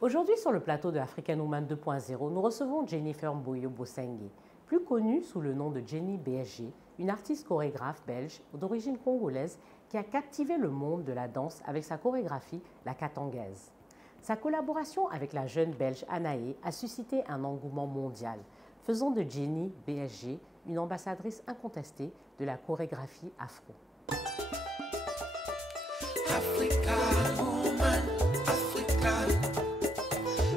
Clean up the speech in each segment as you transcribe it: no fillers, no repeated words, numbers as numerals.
Aujourd'hui, sur le plateau de African Woman 2.0, nous recevons Jennifer Mboyo Bosengue, plus connue sous le nom de Jenny BSG, une artiste chorégraphe belge d'origine congolaise qui a captivé le monde de la danse avec sa chorégraphie La Katangaise. Sa collaboration avec la jeune belge Anaé a suscité un engouement mondial, faisant de Jenny BSG une ambassadrice incontestée de la chorégraphie afro. African woman, African,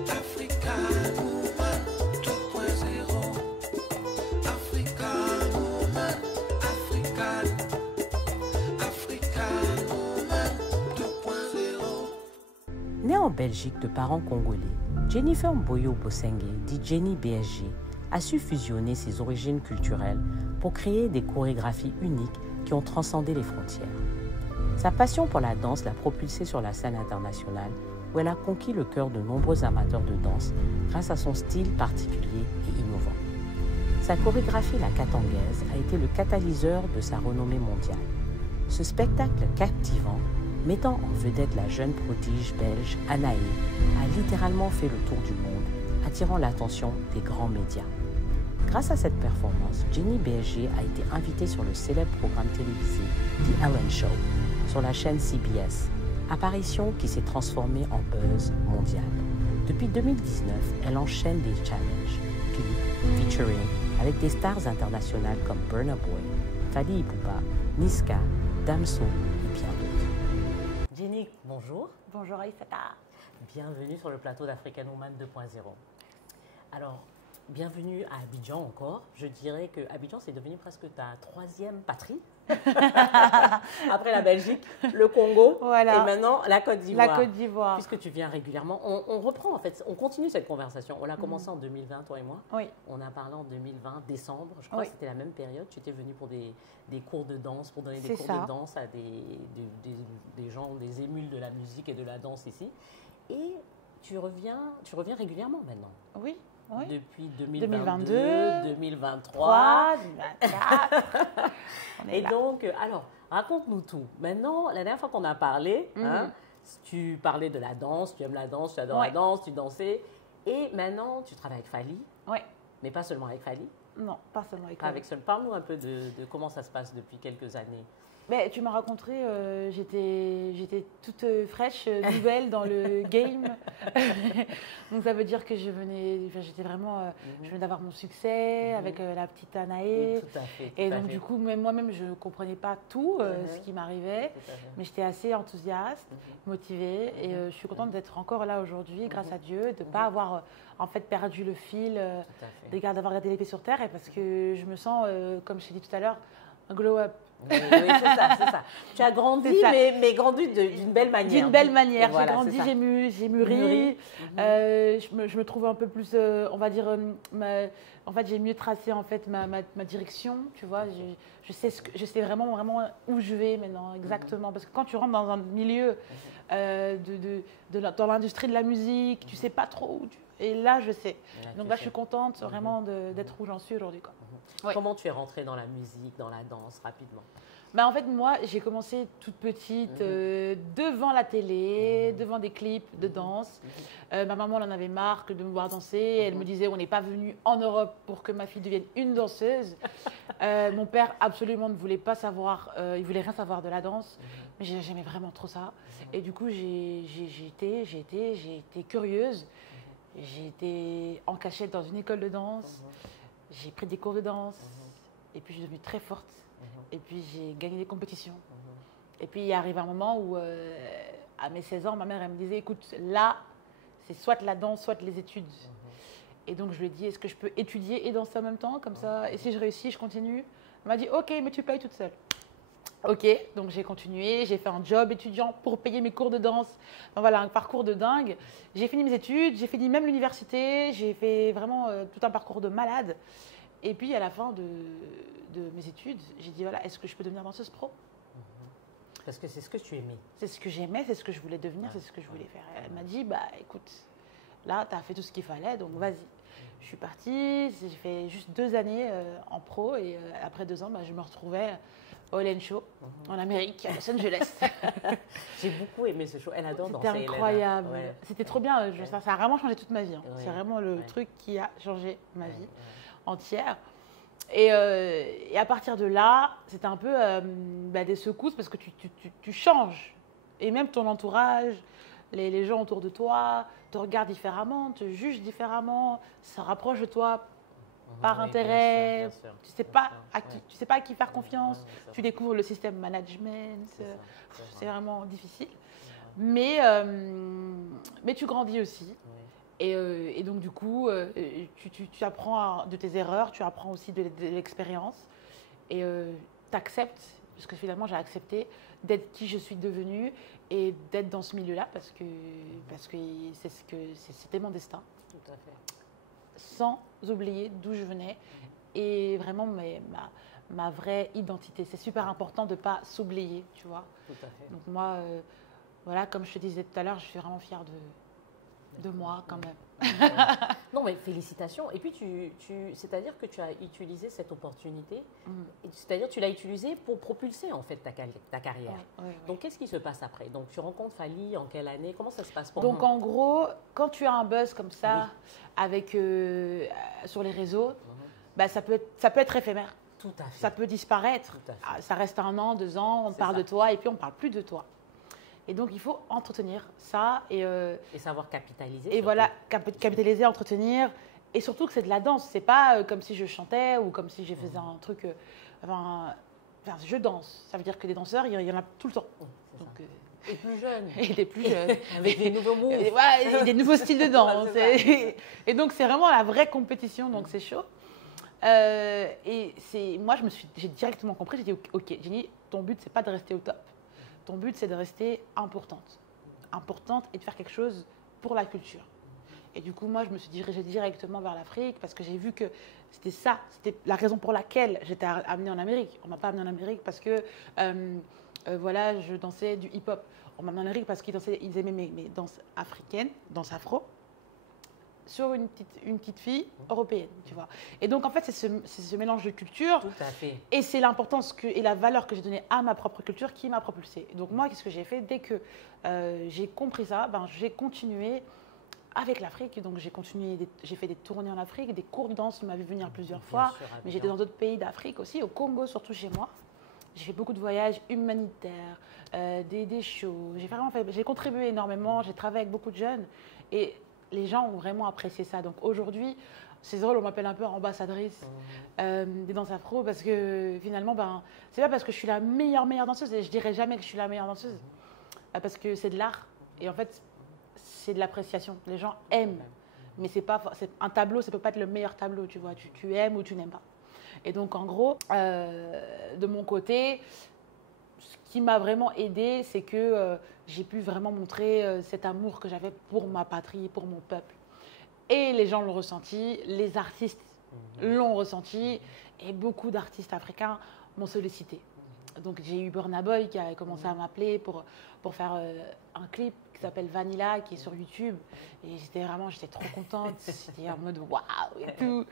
African woman 2.0, African woman, African, African woman 2.0. Née en Belgique de parents congolais, Jennifer Mboyo Bosengue, dit Jenny BSG, a su fusionner ses origines culturelles pour créer des chorégraphies uniques qui ont transcendé les frontières. Sa passion pour la danse l'a propulsée sur la scène internationale où elle a conquis le cœur de nombreux amateurs de danse grâce à son style particulier et innovant. Sa chorégraphie La Katangaise a été le catalyseur de sa renommée mondiale. Ce spectacle captivant, mettant en vedette la jeune prodige belge Anaé, a littéralement fait le tour du monde, attirant l'attention des grands médias. Grâce à cette performance, Jenny BSG a été invitée sur le célèbre programme télévisé The Ellen Show, sur la chaîne CBS, apparition qui s'est transformée en buzz mondial. Depuis 2019, elle enchaîne des challenges, clips, featuring, avec des stars internationales comme Burna Boy, Fally Ipupa, Niska, Damso et bien d'autres. Jenny, bonjour. Bonjour Aïfata. Bienvenue sur le plateau d'African Woman 2.0. Alors, bienvenue à Abidjan encore. Je dirais que Abidjan, c'est devenu presque ta troisième patrie. Après la Belgique, le Congo voilà. Et maintenant la Côte d'Ivoire. La Côte d'Ivoire. Puisque tu viens régulièrement. On reprend en fait, on continue cette conversation. On l'a commencé en 2020, toi et moi. Oui. On a parlé en 2020, décembre. Je crois que c'était la même période. Tu étais venue pour des cours de danse, pour donner des cours de danse à des gens, des émules de la musique et de la danse ici. Et tu reviens régulièrement maintenant. Oui. Oui. Depuis 2022, 2023, 2024. Et donc, alors, raconte-nous tout. Maintenant, la dernière fois qu'on a parlé, tu parlais de la danse, tu aimes la danse, tu adores la danse, tu dansais. Et maintenant, tu travailles avec Fally. Oui. Mais pas seulement avec Fally. Non, pas seulement avec Fally. Parle-nous un peu de comment ça se passe depuis quelques années. Mais tu m'as rencontrée, j'étais toute fraîche, nouvelle dans le game. Donc ça veut dire que j'étais vraiment, je venais d'avoir mon succès avec la petite Anaé. Tout à fait. Et donc du coup, moi-même, je ne comprenais pas tout ce qui m'arrivait, mais j'étais assez enthousiaste, motivée, et je suis contente d'être encore là aujourd'hui, grâce à Dieu, de ne pas avoir en fait perdu le fil, d'avoir gardé les pieds sur terre, et parce que je me sens, comme je t'ai dit tout à l'heure, un glow-up. Oui, c'est ça. Tu as grandi, mais grandi d'une belle manière. D'une belle manière. Voilà, j'ai grandi, j'ai mûri. Je me trouve un peu plus, on va dire, en fait, j'ai mieux tracé en fait ma direction. Tu vois, je sais vraiment où je vais maintenant exactement. Parce que quand tu rentres dans un milieu dans l'industrie de la musique, tu sais pas trop où tu. Et là, je sais. Donc là, je suis contente vraiment d'être où j'en suis aujourd'hui. Comment tu es rentrée dans la musique, dans la danse, rapidement? En fait, moi, j'ai commencé toute petite devant la télé, devant des clips de danse. Ma maman elle en avait marre de me voir danser. Elle me disait, on n'est pas venu en Europe pour que ma fille devienne une danseuse. Mon père, absolument, ne voulait pas savoir, il voulait rien savoir de la danse. Mais j'aimais vraiment trop ça. Et du coup, j'ai été curieuse. J'ai été en cachette dans une école de danse. J'ai pris des cours de danse. Et puis, je suis devenue très forte. Et puis, j'ai gagné des compétitions. Et puis, il arrive un moment où, à mes 16 ans, ma mère, elle me disait, écoute, là, c'est soit la danse, soit les études. Et donc, je lui ai dit, est-ce que je peux étudier et danser en même temps, comme ça? Et si je réussis, je continue. Elle m'a dit, OK, mais tu payes toute seule. OK, donc j'ai continué, j'ai fait un job étudiant pour payer mes cours de danse. Voilà, un parcours de dingue. J'ai fini mes études, j'ai fini même l'université, j'ai fait vraiment tout un parcours de malade. Et puis, à la fin de mes études, j'ai dit, voilà, est-ce que je peux devenir danseuse pro? Parce que c'est ce que tu aimais. C'est ce que j'aimais, c'est ce que je voulais devenir, c'est ce que je voulais faire. Elle m'a dit, écoute, là, tu as fait tout ce qu'il fallait, donc vas-y. Je suis partie, j'ai fait juste 2 années en pro, et après 2 ans, je me retrouvais Helen Show, en Amérique, à Los Angeles. J'ai beaucoup aimé ce show. Elle adore danser. C'était incroyable. Ouais. C'était trop bien. Ça a vraiment changé toute ma vie. Hein. Ouais. C'est vraiment le Ouais. truc qui a changé ma vie entière. Et à partir de là, c'était un peu des secousses parce que tu changes. Et même ton entourage, les gens autour de toi te regardent différemment, te jugent différemment, se rapprochent de toi par Oui, intérêt. bien sûr, Tu sais bien pas sûr. à qui, Ouais. tu sais pas à qui faire confiance. Ouais, c'est Tu vrai. découvres le système management. C'est ça, C'est vrai. vraiment difficile. C'est vrai. Mais tu grandis aussi. Oui. Et donc, du coup, tu apprends de tes erreurs, tu apprends aussi de l'expérience. Et tu acceptes, parce que finalement, j'ai accepté d'être qui je suis devenue et d'être dans ce milieu-là parce que c'était mon destin. Tout à fait. Sans oublier d'où je venais et vraiment ma vraie identité. C'est super important de ne pas s'oublier, tu vois. Tout à fait. Donc moi, voilà, comme je te disais tout à l'heure, je suis vraiment fière de moi quand même. Non, mais félicitations. Et puis, c'est-à-dire que tu as utilisé cette opportunité, c'est-à-dire tu l'as utilisée pour propulser en fait ta carrière. Ouais, ouais. Donc, qu'est-ce qui se passe après? Donc, tu rencontres Fally en quelle année? Comment ça se passe pour Donc moi? en gros, quand tu as un buzz comme ça, avec, sur les réseaux, ça peut être éphémère. Tout à fait. Ça peut disparaître. Tout à fait. Ah, ça reste 1 an, 2 ans, on C'est parle ça. de toi et puis on ne parle plus de toi. Et donc il faut entretenir ça et savoir capitaliser. et surtout. voilà, capitaliser, entretenir. Et surtout que c'est de la danse. C'est pas comme si je chantais ou comme si je faisais un truc. Je danse. Ça veut dire que des danseurs, il y en a tout le temps. C'est ça. Donc, Et plus jeune. et des plus jeunes. Avec des nouveaux moves. Et voilà, et des nouveaux styles de danse. Ouais, Et donc c'est vraiment la vraie compétition. Donc c'est chaud. Moi, j'ai directement compris. J'ai dit ok, Jenny, ton but c'est pas de rester au top. Ton but c'est de rester importante et de faire quelque chose pour la culture. Et du coup, moi, je me suis dirigée directement vers l'Afrique parce que j'ai vu que c'était la raison pour laquelle j'étais amenée en Amérique. On m'a pas amenée en Amérique parce que, voilà, je dansais du hip-hop. On m'a amenée en Amérique parce qu'ils aimaient mes danses africaines, danses afro, sur une petite fille européenne, tu vois. Et donc, en fait, c'est ce mélange de culture. Tout à fait. Et c'est l'importance et la valeur que j'ai donnée à ma propre culture qui m'a propulsée. Donc moi, qu'est-ce que j'ai fait? Dès que j'ai compris ça, j'ai continué avec l'Afrique. Donc j'ai fait des tournées en Afrique, des cours de danse, on m'a vu venir plusieurs fois. sûr, Mais j'étais dans d'autres pays d'Afrique aussi, au Congo, surtout chez moi. J'ai fait beaucoup de voyages humanitaires, des shows. J'ai contribué énormément, j'ai travaillé avec beaucoup de jeunes. Et les gens ont vraiment apprécié ça. Donc aujourd'hui, c'est drôle, on m'appelle un peu ambassadrice des danses afro parce que finalement, c'est pas parce que je suis la meilleure danseuse, et je dirais jamais que je suis la meilleure danseuse, parce que c'est de l'art et en fait, c'est de l'appréciation. Les gens aiment, mais un tableau, ça peut pas être le meilleur tableau, tu vois. Tu aimes ou tu n'aimes pas. Et donc en gros, de mon côté, ce qui m'a vraiment aidée, c'est que j'ai pu vraiment montrer cet amour que j'avais pour ma patrie, pour mon peuple. Et les gens l'ont ressenti, les artistes l'ont ressenti, et beaucoup d'artistes africains m'ont sollicité. Donc j'ai eu Burna Boy qui a commencé à m'appeler pour faire un clip qui s'appelle Vanilla, qui est sur YouTube. Et j'étais trop contente, j'étais en mode waouh et tout.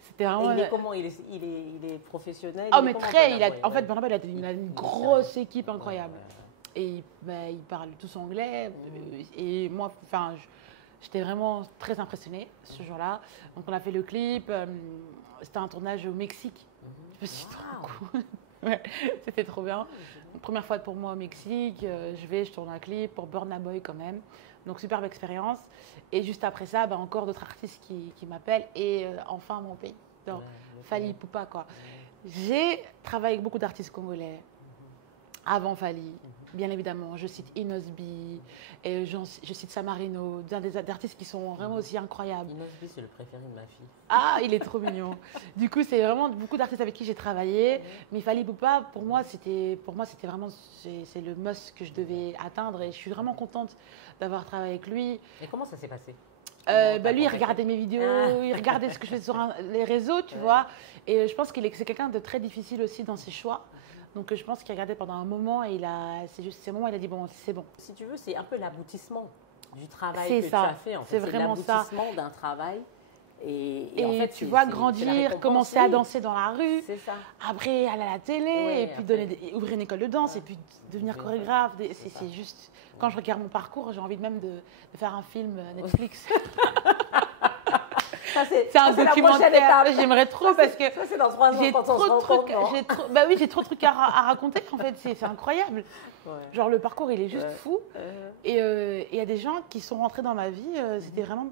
C'était vraiment... Et il est comment? Il est professionnel? Oh, mais très, en fait, ouais. Burna Boy, il a une grosse équipe incroyable. Et ils parlent tous anglais. Et moi, j'étais vraiment très impressionnée ce jour-là. Donc, on a fait le clip. C'était un tournage au Mexique. Je me suis dit, trop cool. Ouais, c'était trop bien. Première fois pour moi au Mexique. Je tourne un clip pour Burna Boy quand même. Donc, superbe expérience. Et juste après ça, encore d'autres artistes qui m'appellent. Et enfin, mon pays. Donc, Fally Ipupa, quoi. J'ai travaillé avec beaucoup d'artistes congolais. Avant Fally, bien évidemment, je cite Inosbi, et je cite Samarino, des artistes qui sont vraiment aussi incroyables. Inosbi, c'est le préféré de ma fille. Ah, il est trop mignon. Du coup, c'est vraiment beaucoup d'artistes avec qui j'ai travaillé. Mais Fally Ipupa, pour moi, c'était vraiment c'est le must que je devais atteindre. Et je suis vraiment contente d'avoir travaillé avec lui. Et comment ça s'est passé? Lui, il regardait mes vidéos, il regardait ce que je faisais sur les réseaux, tu vois. Et je pense c'est quelqu'un de très difficile aussi dans ses choix. Donc je pense qu'il regardait pendant un moment et c'est juste ces moments, il a dit bon, c'est bon. Si tu veux, c'est un peu l'aboutissement du travail C'est que ça. tu as fait. En fait. C'est vraiment ça. l'aboutissement d'un travail Et en fait, tu vois grandir, commencer à danser dans la rue. C'est ça. Après, aller à la télé, et puis ouvrir une école de danse, et puis devenir chorégraphe. C'est juste, quand je regarde mon parcours, j'ai envie même de faire un film Netflix. C'est un documentaire. J'aimerais trop parce que c'est dans 3 ans j'ai quand on trop se de rencontre, trucs. Bah oui, j'ai trop de trucs à raconter. En fait, c'est incroyable. Ouais. Genre le parcours, il est juste fou. Et il y a des gens qui sont rentrés dans ma vie. C'était vraiment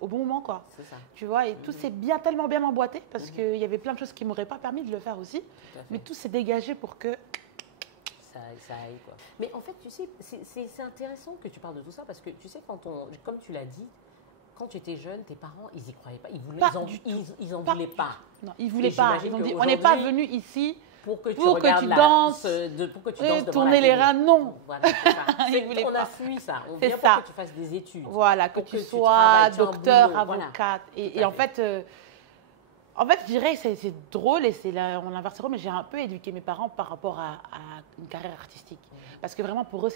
au bon moment, quoi. C'est ça. Tu vois, et tout s'est tellement bien emboîté parce qu'il y avait plein de choses qui m'auraient pas permis de le faire aussi. Mais tout s'est dégagé pour que ça aille, quoi. Mais en fait, tu sais, c'est intéressant que tu parles de tout ça parce que tu sais, comme tu l'as dit, quand tu étais jeune, tes parents, ils y croyaient pas. Ils en voulaient pas. Non, ils voulaient pas. Ils ont dit, on n'est pas venu ici pour que tu danses, tourner les reins. Non. Voilà, on a fui ça. On vient pour que tu fasses des études. Voilà, que tu sois docteur, avocate. Et en fait, je dirais que c'est drôle et on inverse le rôle, mais j'ai un peu éduqué mes parents par rapport à une carrière artistique. Parce que vraiment, pour eux,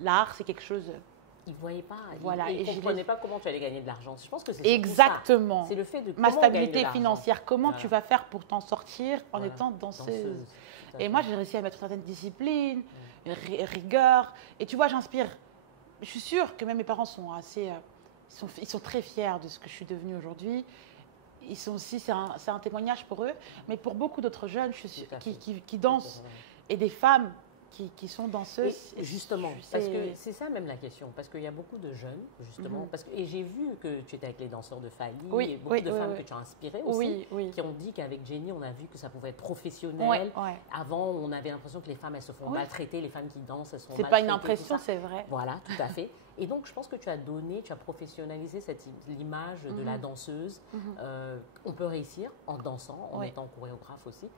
l'art, c'est quelque chose. Ils ne voyaient pas, voilà, ils ne comprenaient pas comment tu allais gagner de l'argent. Je pense que c'est exactement. C'est le fait de ma stabilité financière. Comment tu vas faire pour t'en sortir en étant danseuse. Et moi, j'ai réussi à mettre une certaine discipline, une rigueur. Et tu vois, j'inspire. Je suis sûre que même mes parents sont assez... ils sont très fiers de ce que je suis devenue aujourd'hui. Ils sont aussi, c'est un témoignage pour eux. Mais pour beaucoup d'autres jeunes qui dansent et des femmes qui sont danseuses. Et justement, parce que c'est ça même la question, parce qu'il y a beaucoup de jeunes, justement, et j'ai vu que tu étais avec les danseurs de Fali, et beaucoup de femmes que tu as inspirées aussi, qui ont dit qu'avec Jenny, on a vu que ça pouvait être professionnel. Avant, on avait l'impression que les femmes, elles se font maltraiter, les femmes qui dansent, elles se font maltraiter. C'est pas une impression, c'est vrai. Voilà, tout à fait. Et donc, je pense que tu as professionnalisé l'image de la danseuse. On peut réussir en dansant, en étant chorégraphe aussi.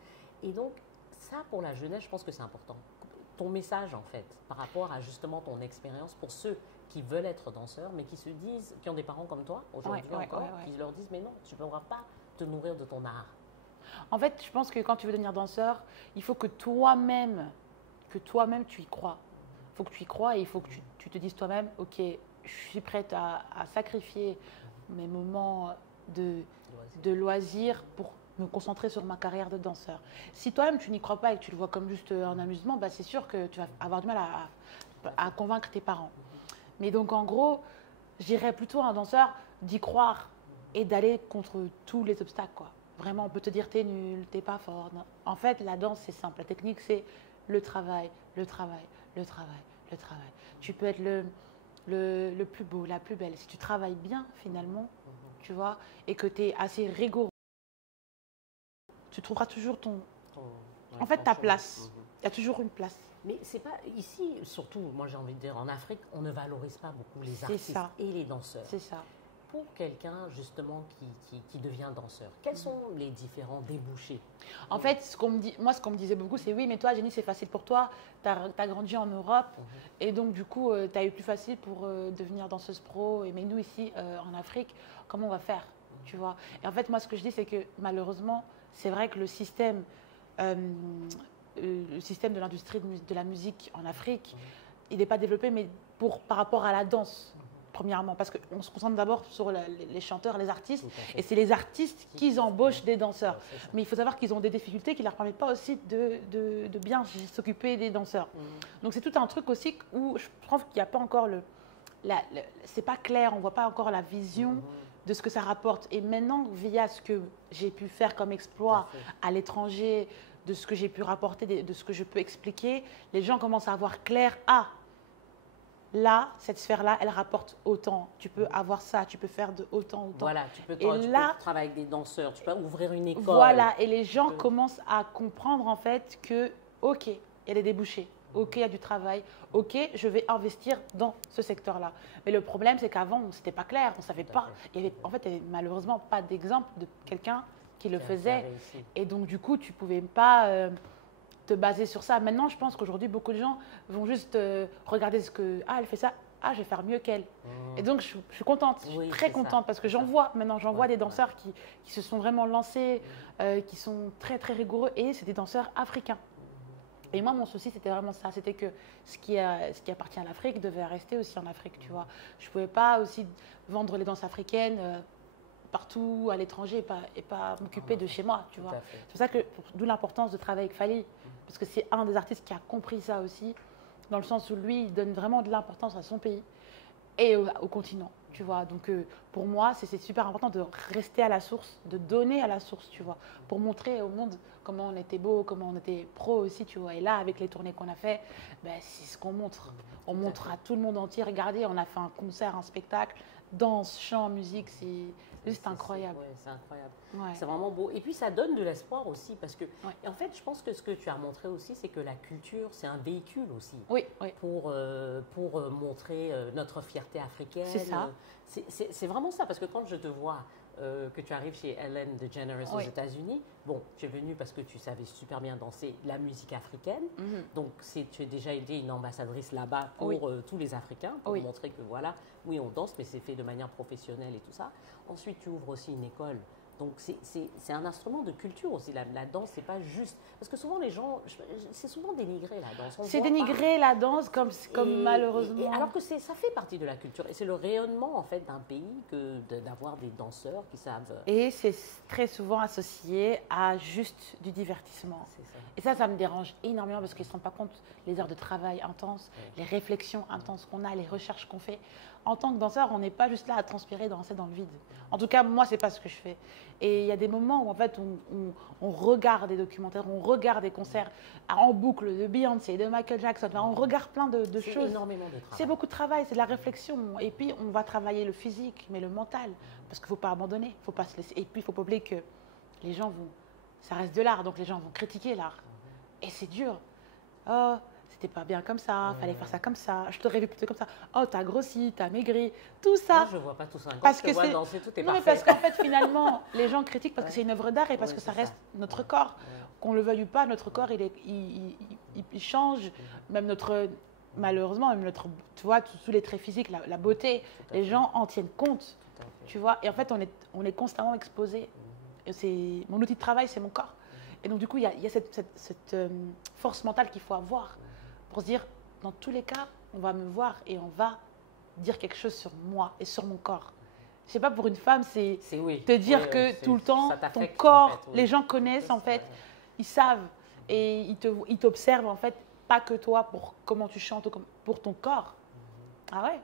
Et donc, ça, pour la jeunesse, je pense que c'est important. Ton message, en fait, par rapport à justement ton expérience pour ceux qui veulent être danseurs, mais qui se disent, qui ont des parents comme toi, aujourd'hui qui leur disent, mais non, tu ne pourras pas te nourrir de ton art. En fait, je pense que quand tu veux devenir danseur, il faut que toi-même, tu y crois. Il faut que tu y crois et il faut que tu te dises toi-même, ok, je suis prête à sacrifier mes moments de loisirs pour me concentrer sur ma carrière de danseur. Si toi-même tu n'y crois pas et que tu le vois comme juste un amusement, bah c'est sûr que tu vas avoir du mal à convaincre tes parents. Mais donc en gros, j'irais plutôt à un danseur d'y croire et d'aller contre tous les obstacles, quoi. Vraiment, on peut te dire t'es nul, t'es pas fort. Non. En fait, la danse c'est simple. La technique c'est le travail, le travail, le travail, le travail. Tu peux être le plus beau, la plus belle. Si tu travailles bien finalement, tu vois, et que tu es assez rigoureux, tu trouveras toujours ta place. Il y a toujours une place. Mais c'est pas ici, surtout, moi j'ai envie de dire, en Afrique, on ne valorise pas beaucoup les artistes et les danseurs. C'est ça. Pour quelqu'un justement qui devient danseur, quels sont les différents débouchés? En fait, ce qu'on me disait beaucoup, c'est oui, mais toi, Jenny, c'est facile pour toi. Tu as grandi en Europe et donc du coup, tu as eu plus facile pour devenir danseuse pro. Mais nous ici, en Afrique, comment on va faire, tu vois? Et en fait, moi, ce que je dis, c'est que malheureusement, c'est vrai que le système de l'industrie de la musique en Afrique, il n'est pas développé, mais par rapport à la danse, premièrement. Parce qu'on se concentre d'abord sur les chanteurs, les artistes, et c'est les artistes qui embauchent des danseurs. Mais il faut savoir qu'ils ont des difficultés qui ne leur permettent pas aussi de bien s'occuper des danseurs. Donc c'est tout un truc aussi où je trouve qu'il n'y a pas encore c'est pas clair, on ne voit pas encore la vision de ce que ça rapporte. Et maintenant, via ce que j'ai pu faire comme exploit à l'étranger, de ce que j'ai pu rapporter, de ce que je peux expliquer, les gens commencent à avoir clair, là, cette sphère-là, elle rapporte autant. Tu peux avoir ça, tu peux faire de autant. Voilà, tu peux travailler avec des danseurs, tu peux ouvrir une école. Voilà, et les gens commencent à comprendre en fait que, ok, il y a des débouchés. Ok, il y a du travail. Ok, je vais investir dans ce secteur-là. Mais le problème, c'est qu'avant, ce n'était pas clair. On ne savait pas. Il y avait malheureusement pas d'exemple de quelqu'un qui le faisait. Et donc, du coup, tu ne pouvais pas te baser sur ça. Maintenant, je pense qu'aujourd'hui, beaucoup de gens vont juste regarder ce que… Ah, elle fait ça. Ah, je vais faire mieux qu'elle. Et donc, je suis contente. Je suis très contente parce que j'en vois des danseurs qui se sont vraiment lancés, qui sont très, très rigoureux. Et c'est des danseurs africains. Et moi, mon souci, c'était vraiment ça. C'était que ce qui appartient à l'Afrique devait rester aussi en Afrique, tu vois. Je ne pouvais pas aussi vendre les danses africaines partout à l'étranger et pas m'occuper de chez moi, tu vois. fait. C'est pour ça que, d'où l'importance de travailler avec Fally, parce que c'est un des artistes qui a compris ça aussi, dans le sens où lui, il donne vraiment de l'importance à son pays et au continent, tu vois. Donc, pour moi, c'est super important de rester à la source, de donner à la source, tu vois, pour montrer au monde comment on était beau, comment on était pro aussi, tu vois. Et là, avec les tournées qu'on a fait, ben, c'est ce qu'on montre. On montre à tout le monde entier. Regardez, on a fait un concert, un spectacle, danse, chant, musique, c'est juste incroyable. Ouais, c'est incroyable. Ouais. C'est vraiment beau. Et puis, ça donne de l'espoir aussi, parce que, Ouais. et en fait, je pense que ce que tu as montré aussi, c'est que la culture, c'est un véhicule aussi. Oui, oui. Pour montrer notre fierté africaine. C'est ça. C'est vraiment ça, parce que quand je te vois, que tu arrives chez Ellen DeGeneres aux Oui. États-Unis, bon, tu es venue parce que tu savais super bien danser la musique africaine, Mhm. donc tu as déjà été une ambassadrice là-bas pour Oui. Tous les Africains, pour Oui. montrer que voilà, oui, on danse, mais c'est fait de manière professionnelle et tout ça. Ensuite, tu ouvres aussi une école. Donc, c'est un instrument de culture aussi. La danse, c'est pas juste. Parce que souvent, les gens. C'est souvent dénigré, la danse. On C'est voit dénigré la danse comme et- malheureusement. alors que ça fait partie de la culture. Et c'est le rayonnement, en fait, d'un pays que d'avoir des danseurs qui savent. Et c'est très souvent associé à juste du divertissement. C'est ça. Et ça me dérange énormément parce qu'ils ne se rendent pas compte les heures de travail intenses, les réflexions intenses qu'on a, les recherches qu'on fait. En tant que danseur, on n'est pas juste là à transpirer, danser dans le vide. En tout cas, moi, c'est pas ce que je fais. Et il y a des moments où, en fait, on regarde des documentaires, on regarde des concerts en boucle de Beyoncé, de Michael Jackson. Enfin, on regarde plein de C'est choses. énormément de travail. C'est beaucoup de travail, c'est de la réflexion. Et puis, on va travailler le physique, mais le mental. Parce qu'il ne faut pas abandonner. Faut pas se laisser. Et puis, il ne faut pas oublier que les gens vont. Ça reste de l'art, donc les gens vont critiquer l'art. Et c'est dur. Oh, c'était pas bien comme ça, fallait faire ça comme ça. Je t'aurais vu plutôt comme ça. Oh, t'as grossi, t'as maigri. Tout ça. Moi, je vois pas tout ça. Quand Parce je te que vois c'est- danser, tout est Non, mais parfait. parce qu'en fait, finalement, les gens critiquent parce que Ouais. c'est une œuvre d'art et parce Ouais, que ça c'est reste ça. notre corps. Ouais. Qu'on le veuille ou pas, notre corps, il change. Même notre, malheureusement, même notre, tu vois, tous les traits physiques, la beauté, Tout à les fait. gens en tiennent compte, Tout à fait. tu vois. Et en fait, on est constamment exposé. Et mon outil de travail, c'est mon corps. Et donc, du coup, il y a cette force mentale qu'il faut avoir pour se dire, dans tous les cas, on va me voir et on va dire quelque chose sur moi et sur mon corps. Je sais pas, pour une femme, c'est C'est oui. te dire Oui, que c'est- tout le temps, ça ton t'affecte, en corps, fait, oui. les gens connaissent en fait, Ouais. ils savent et ils t'observent en fait, pas que toi pour comment tu chantes ou pour ton corps. Ah ouais.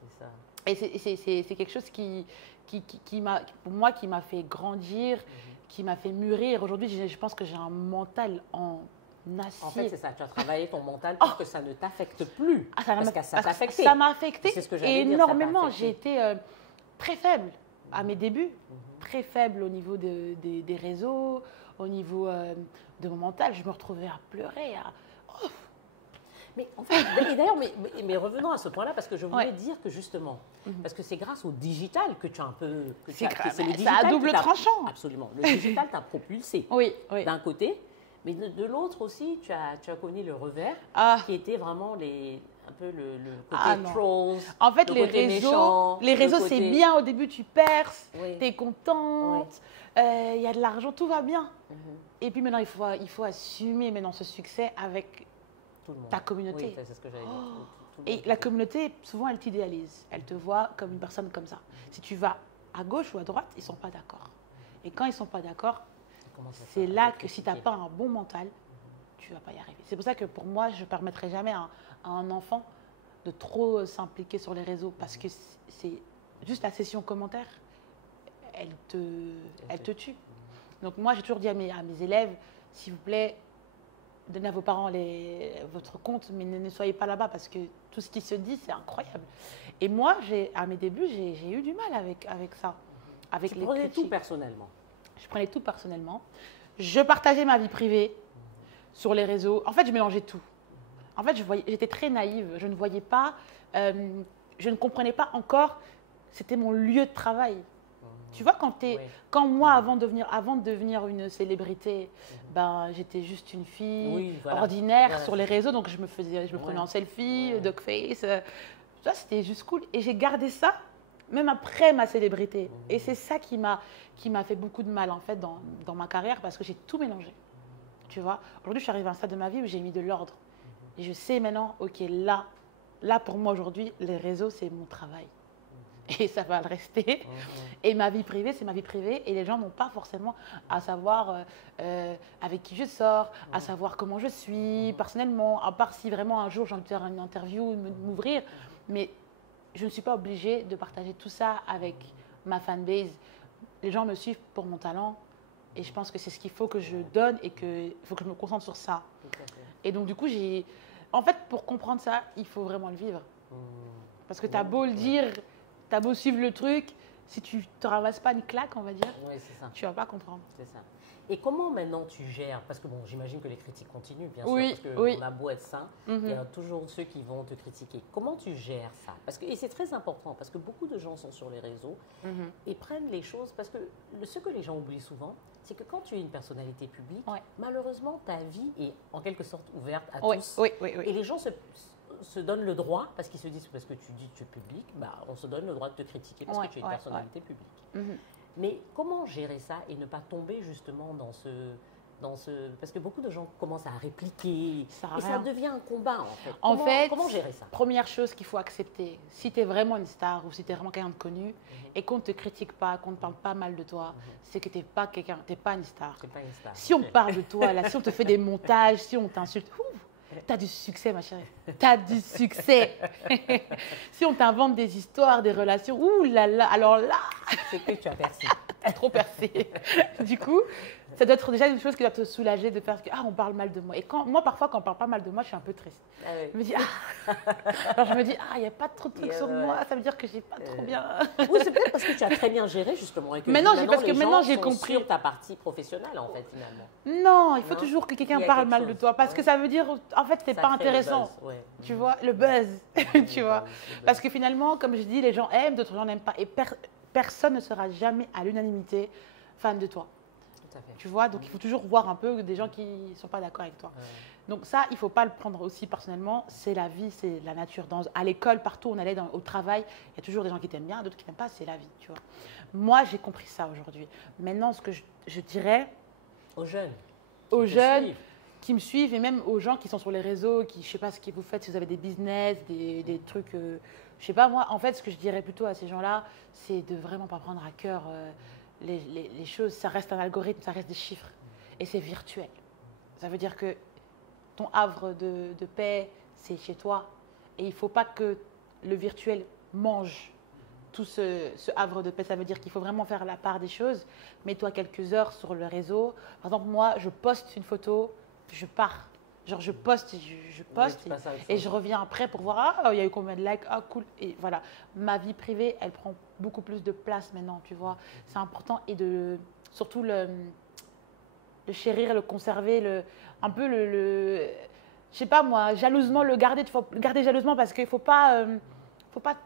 C'est ça. Et c'est quelque chose qui m'a, pour moi, qui m'a fait grandir, qui m'a fait mûrir. Aujourd'hui, je pense que j'ai un mental en acier. En fait, c'est ça. Tu as travaillé ton mental pour que ça ne t'affecte plus. Ah, ça parce m'a- que ça t'a parce que affecté. ça m'a affecté C'est ce que j'allais dire, ça t'a énormément. affecté. J'ai été très faible à mes débuts, très faible au niveau des réseaux, au niveau de mon mental. Je me retrouvais à pleurer. Mais en fait, et d'ailleurs, mais revenons à ce point-là, parce que je voulais Ouais. dire que justement, parce que c'est grâce au digital que tu as un peu. Que tu C'est as- grave, c'est le ça a digital qui double t'a- tranchant. Absolument. Le digital t'a propulsé Oui, oui. d'un côté, mais de l'autre aussi, tu as connu le revers, Ah. qui était vraiment un peu le côté Ah, non. trolls. En fait, le les côté réseaux, méchant, les le réseaux côté- c'est bien. Au début, tu perces, Oui. tu es contente, il y a de l'argent, tout va bien. Mhm. Et puis maintenant, il faut assumer maintenant ce succès avec Tout le monde. ta communauté. Oui, c'est ce que j'allais dire. Tout le Et monde. la communauté, souvent, elle t'idéalise. Elle te voit comme une personne comme ça. Si tu vas à gauche ou à droite, ils ne sont pas d'accord. Et quand ils ne sont pas d'accord, Comment ça c'est fait là te que si tu n'as critiquer. pas un bon mental, tu ne vas pas y arriver. C'est pour ça que pour moi, je ne permettrai jamais à un enfant de trop s'impliquer sur les réseaux parce que c'est juste la session commentaire, elle te tue. Donc moi, j'ai toujours dit à mes élèves, s'il vous plaît, donnez à vos parents votre compte, mais ne soyez pas là-bas parce que tout ce qui se dit, c'est incroyable. Et moi, à mes débuts, j'ai eu du mal avec ça, avec Tu les prenais tout critiques. personnellement. Je prenais tout personnellement. Je partageais ma vie privée sur les réseaux. En fait, je mélangeais tout. En fait, j'étais très naïve. Je ne voyais pas, je ne comprenais pas encore. C'était mon lieu de travail. Tu vois, Oui. quand moi, avant de devenir une célébrité, ben, j'étais juste une fille Oui, voilà. ordinaire Voilà, sur les c'est ça. réseaux. Donc, je me prenais Ouais. en selfie, Ouais. dogface. Ça, c'était juste cool. Et j'ai gardé ça, même après ma célébrité. Et c'est ça qui m'a fait beaucoup de mal, en fait, dans ma carrière, parce que j'ai tout mélangé. Tu vois, aujourd'hui, je suis arrivée à un stade de ma vie où j'ai mis de l'ordre. Et je sais maintenant, OK, là, pour moi, aujourd'hui, les réseaux, c'est mon travail. et ça va le rester. Et ma vie privée, c'est ma vie privée. Et les gens n'ont pas forcément à savoir avec qui je sors, à savoir comment je suis personnellement, à part si vraiment un jour j'ai envie de faire une interview, m'ouvrir. Mais je ne suis pas obligée de partager tout ça avec ma fanbase. Les gens me suivent pour mon talent. Et je pense que c'est ce qu'il faut que je donne et qu'il faut que je me concentre sur ça. Et donc, du coup, en fait, pour comprendre ça, il faut vraiment le vivre. Parce que tu as beau le dire, tu as beau suivre le truc, si tu ne te ramasses pas une claque, on va dire, tu ne vas pas comprendre. C'est ça. Et comment maintenant tu gères? Parce que bon, j'imagine que les critiques continuent, bien sûr, parce qu'on a beau être sain, il y a toujours ceux qui vont te critiquer. Comment tu gères ça? Et c'est très important, parce que beaucoup de gens sont sur les réseaux et prennent les choses, parce que ce que les gens oublient souvent, c'est que quand tu es une personnalité publique, malheureusement, ta vie est en quelque sorte ouverte à tous. Et les gens se donnent le droit, parce qu'ils se disent, parce que tu dis que tu es public, on se donne le droit de te critiquer parce que tu es une personnalité publique. Mais comment gérer ça et ne pas tomber justement dans ce... Parce que beaucoup de gens commencent à répliquer ça devient un combat en fait. Comment gérer ça? Première chose qu'il faut accepter, si tu es vraiment une star ou si tu es vraiment quelqu'un de connu et qu'on ne te critique pas, qu'on ne parle pas mal de toi, c'est que tu n'es pas quelqu'un, tu n'es pas une star. Si on parle de toi, là, si on te fait des montages, si on t'insulte, tu as du succès, ma chérie. Tu as du succès. Si on t'invente des histoires, des relations, ouh là là, alors là, c'est que tu as percé. Tu as trop percé. Du coup, ça doit être déjà une chose qui doit te soulager de faire que on parle mal de moi. Et moi, parfois, quand on parle pas mal de moi, je suis un peu triste. Je me dis, alors je me dis, il n'y a pas trop de trucs sur moi, ça veut dire que j'ai pas trop bien. Oui, c'est peut-être parce que tu as très bien géré, justement. Et que maintenant j'ai compris. Sur ta partie professionnelle, en fait, finalement. Non, il faut toujours que quelqu'un parle mal de toi. Parce que ça veut dire, en fait, c'est pas intéressant. Tu vois, le buzz. Tu vois. Parce que finalement, comme je dis, les gens aiment, d'autres gens n'aiment pas. Et personne ne sera jamais à l'unanimité fan de toi. Tu vois, donc il faut toujours voir un peu des gens qui ne sont pas d'accord avec toi. Donc ça, il ne faut pas le prendre aussi personnellement. C'est la vie, c'est la nature. À l'école, partout où on allait, au travail, il y a toujours des gens qui t'aiment bien, d'autres qui t'aiment pas. C'est la vie, tu vois. Moi, j'ai compris ça aujourd'hui. Maintenant, ce que je dirais aux jeunes qui me suivent et même aux gens qui sont sur les réseaux, qui, je ne sais pas ce que vous faites, si vous avez des business, des trucs, je ne sais pas moi. En fait, ce que je dirais plutôt à ces gens-là, c'est de vraiment pas prendre à cœur les choses. Ça reste un algorithme, ça reste des chiffres et c'est virtuel. Ça veut dire que ton havre de paix, c'est chez toi et il ne faut pas que le virtuel mange tout ce havre de paix. Ça veut dire qu'il faut vraiment faire la part des choses. Mets-toi quelques heures sur le réseau. Par exemple, moi, je poste une photo, je pars. Genre, je poste et je reviens après pour voir, il y a eu combien de likes, cool. Et voilà, ma vie privée, elle prend beaucoup plus de place maintenant, tu vois. C'est important et surtout le chérir, le conserver, un peu je sais pas moi, jalousement le garder. Il faut le garder jalousement parce qu'il ne faut pas